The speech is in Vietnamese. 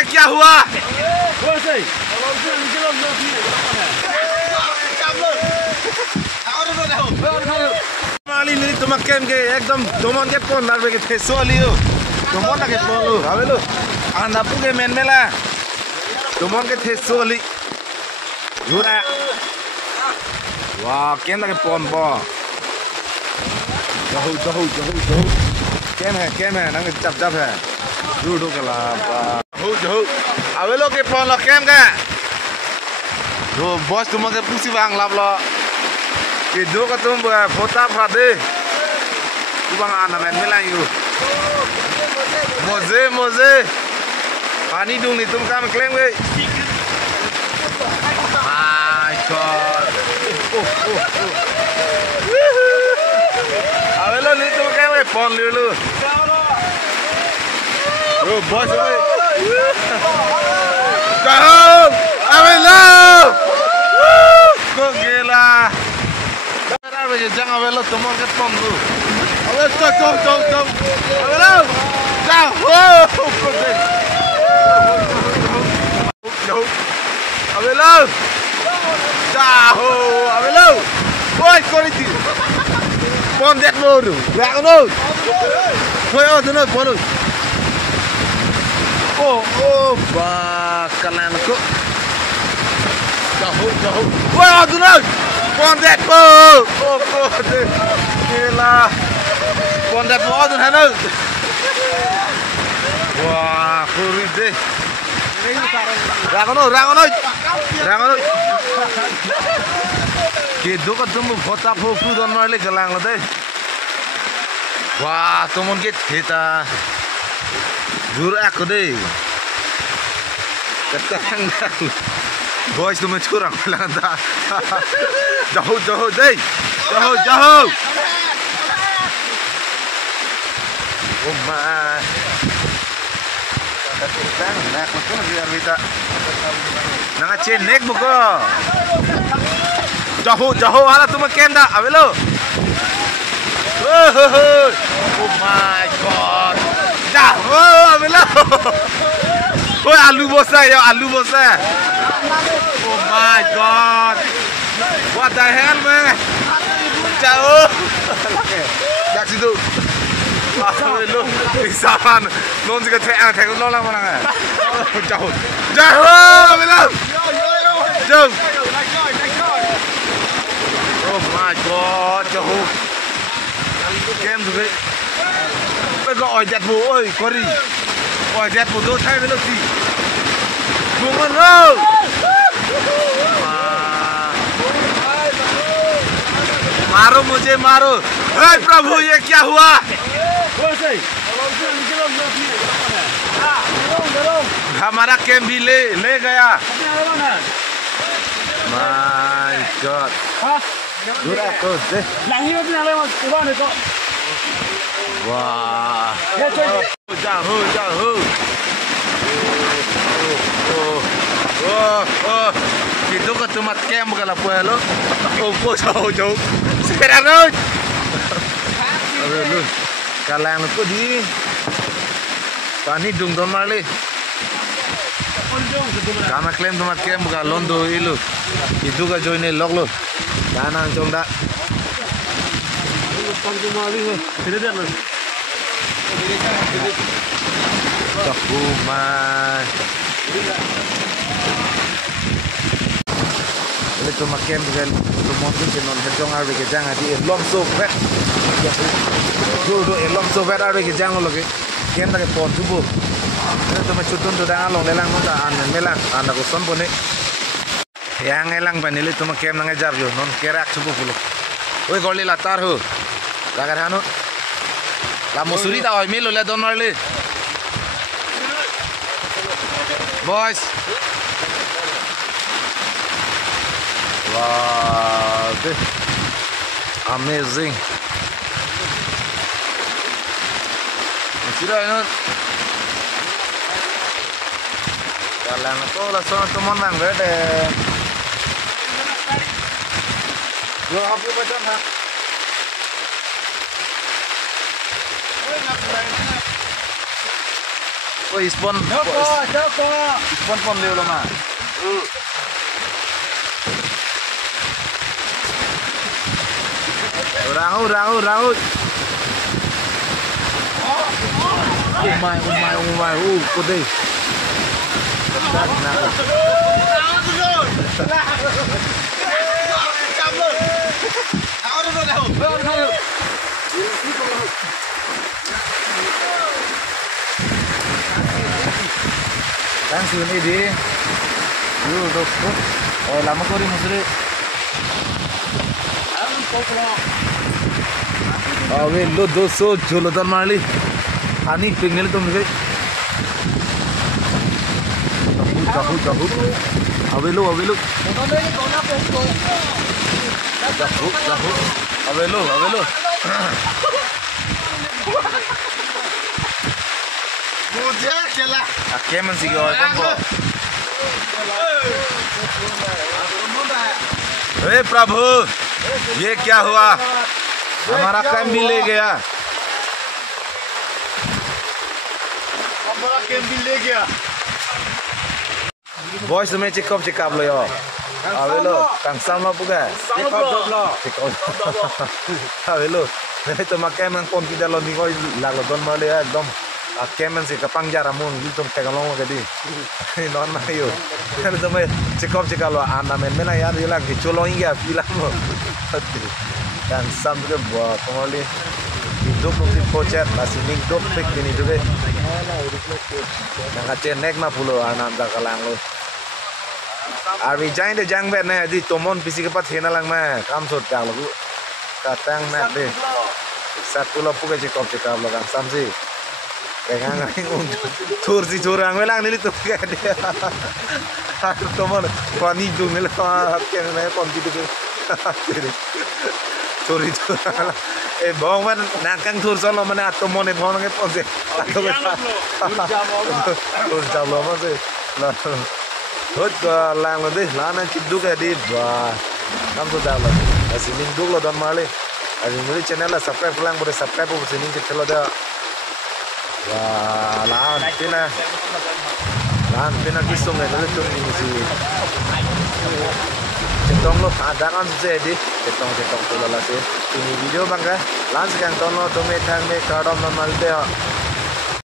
ये क्या हुआ? Mali ni tumak kem ke ekdom domon ke pon narbe ke feso aliyo domon na ke pon lo habelo anda puge men mela domon ke feso ali jura wah kem na ke pon bo jauh kem hai nang chap hai judo kala jauh habelo ke pon lo kem ka do boss tumak ke pusi bang lap lo कि दो का तुम फोटा फादे तुम आना मैं मिलाएंगे मोजे पानी दूंगी तुम काम क्लेंगे माय गॉड अबे लो तुम क्या में फोन ले लो ओ बॉस जाओ अबे लो को गेला jangan belok teman ke pom tu. Awas jom. Belok. Jauh. Belok. Jauh. Belok. Woi, quality. Pom det mulu. Rak nu. Woi, tu nu pom. Oh, bakalan aku. Jauh. Woi, tu nu. Pondet po, gila, pondet po tu hana, wah kurit deh, rangono, kido kan tuh fotak foku don marle jalan lo deh, wah tuh mungkin kita, juru aku deh, ketang dah. Boys tu mencurang bilang dah. Jauh deh. Jauh. Oh my. Nak macam biar kita. Nang cenek buka. Jauh. Hala tu makan dah. Abelo. Oh my god. Jauh. Abelo. Oh alu bosa. Oh my god. What the hell man? Jauh. Jak situ. Lu pisan. Non juga teh lo lah mana? Jauh. Bilang. Jauh. Oh my god, jauh. Game tu ke. Kau ojat bu, oi, kori. Ojat bu tu thay belok si. Bukan lo. मारो मुझे मारो हे प्रभु ये क्या हुआ हमारा कैम भी ले गया माय गॉड पूरा तो दे वाह जाओ Itu ke cuma kem kalau puelo. Oh, jauh. Sekarang lu. Lu. Kalang lu di. Pani dung don marle. Karena klaim cuma kem bukan londo ilu. Itu ke join log lu. Karena cong dak. Takuman. Itu makan dengan promosi dengan hajong arbe ke jangan di elom so vet. Do elom so vet arbe ke jangan loge. Kian tak pon tubuh. Itu macutun tu dah long lelang non dah anen melang anak uson pun ni. Yang elang panili tu makan nang ajar jo non kerak tubuh puluh. Oi gorli latar ho. Lagar hanu. La musuri dah oi melo le don marle. Boys. Wow, amazing. Sudah ini. Jalan tu lah soal teman mang berde. Yo apa macam ha? Oh, ispon. Ispon pon leo lo ma. Raut. Oh my. Kudai. Kan sini di. Oh, lama kori musri. अबे लो 200 झोलो तर मारली आणि पिंगल तुम गए चाहू अबे लो चाहू अबे लो मुझे चला क्या मन सी गया कौन को हे प्रभु ये क्या हुआ हमारा कैम भी ले गया हमारा कैम भी ले गया बॉयज में चेकअप लो यार अबे लो कंसाम लो पुगा चेकअप अबे लो नहीं तो मैं कैम कौन की डालो नहीं कोई लागलो दोन माले एकदम कैमन से कपंग जा रहा मुन तुम टेकलों के दी नॉन मायो kalau तो मैं चेकअप लो आना में ना यार ये लग चलो ही गया film dan sam juga buat kembali hidup mungkin kocet masih hidup pek ini juga yang kacau nek na pulo anak tak kalang lo arbi jangan deh jangan bet nih di tomon fisik kepat hina lang mah kam sot kang lo katang nak deh satu pulo pukai cekap lo kan sam sih pengen ngang tur si curang melang nih tuh kayak dia tomon pani tuh melang kayak nih pon gitu Turi tu, bawang man nakang tur solo mana atau monet mana ke pon se, atau urjam lo mana se, hot lang lo deh, lana cidu ke di, wah, kamu tu dah lo, asyik minggu lo dan malah, asyik muli channel lah subscribe pulang boleh subscribe pun sini kita lo dah, wah, lan pina kisung ni, lalu tu ni mesti. Cetong lo ada kan jadi cetong tu lah sih ini video bangga langsung kan tono tome thang me kadam normal deh